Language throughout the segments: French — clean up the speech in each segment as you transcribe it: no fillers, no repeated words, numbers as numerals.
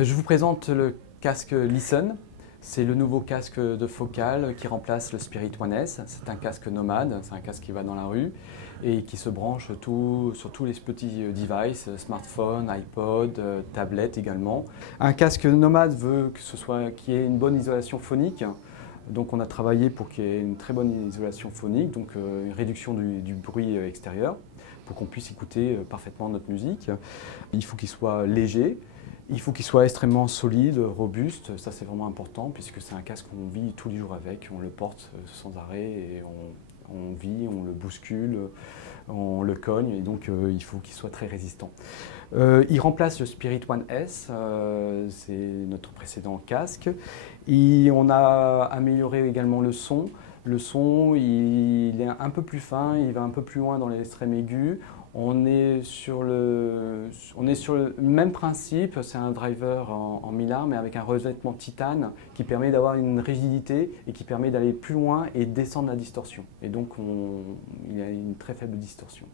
Je vous présente le casque Listen. C'est le nouveau casque de Focal qui remplace le Spirit One S. C'est un casque nomade, c'est un casque qui va dans la rue et qui se branche sur tous les petits devices, smartphone, iPod, tablette également. Un casque nomade veut qu'il y ait une bonne isolation phonique. Donc on a travaillé pour qu'il y ait une très bonne isolation phonique, donc une réduction du bruit extérieur, pour qu'on puisse écouter parfaitement notre musique. Il faut qu'il soit léger, il faut qu'il soit extrêmement solide, robuste, ça c'est vraiment important puisque c'est un casque qu'on vit tous les jours avec, on le porte sans arrêt et on vit, on le bouscule, on le cogne et donc il faut qu'il soit très résistant. Il remplace le Spirit One S, c'est notre précédent casque. Et on a amélioré également le son. Le son, il est un peu plus fin, il va un peu plus loin dans les extrêmes aigus. On est sur le même principe, c'est un driver en mylar mais avec un revêtement titane qui permet d'avoir une rigidité et qui permet d'aller plus loin et descendre la distorsion. Et donc il y a une très faible distorsion.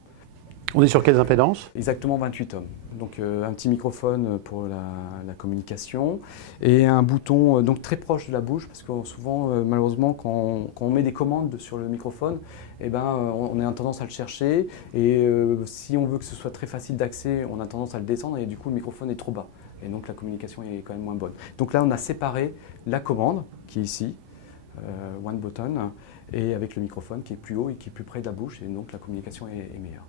On est sur quelles impédances? Exactement 28 ohms. Donc un petit microphone pour la communication et un bouton donc très proche de la bouche parce que souvent malheureusement quand on met des commandes sur le microphone, eh ben, on a tendance à le chercher et si on veut que ce soit très facile d'accès, on a tendance à le descendre et du coup le microphone est trop bas et donc la communication est quand même moins bonne. Donc là on a séparé la commande qui est ici, one button, et avec le microphone qui est plus haut et qui est plus près de la bouche et donc la communication est meilleure.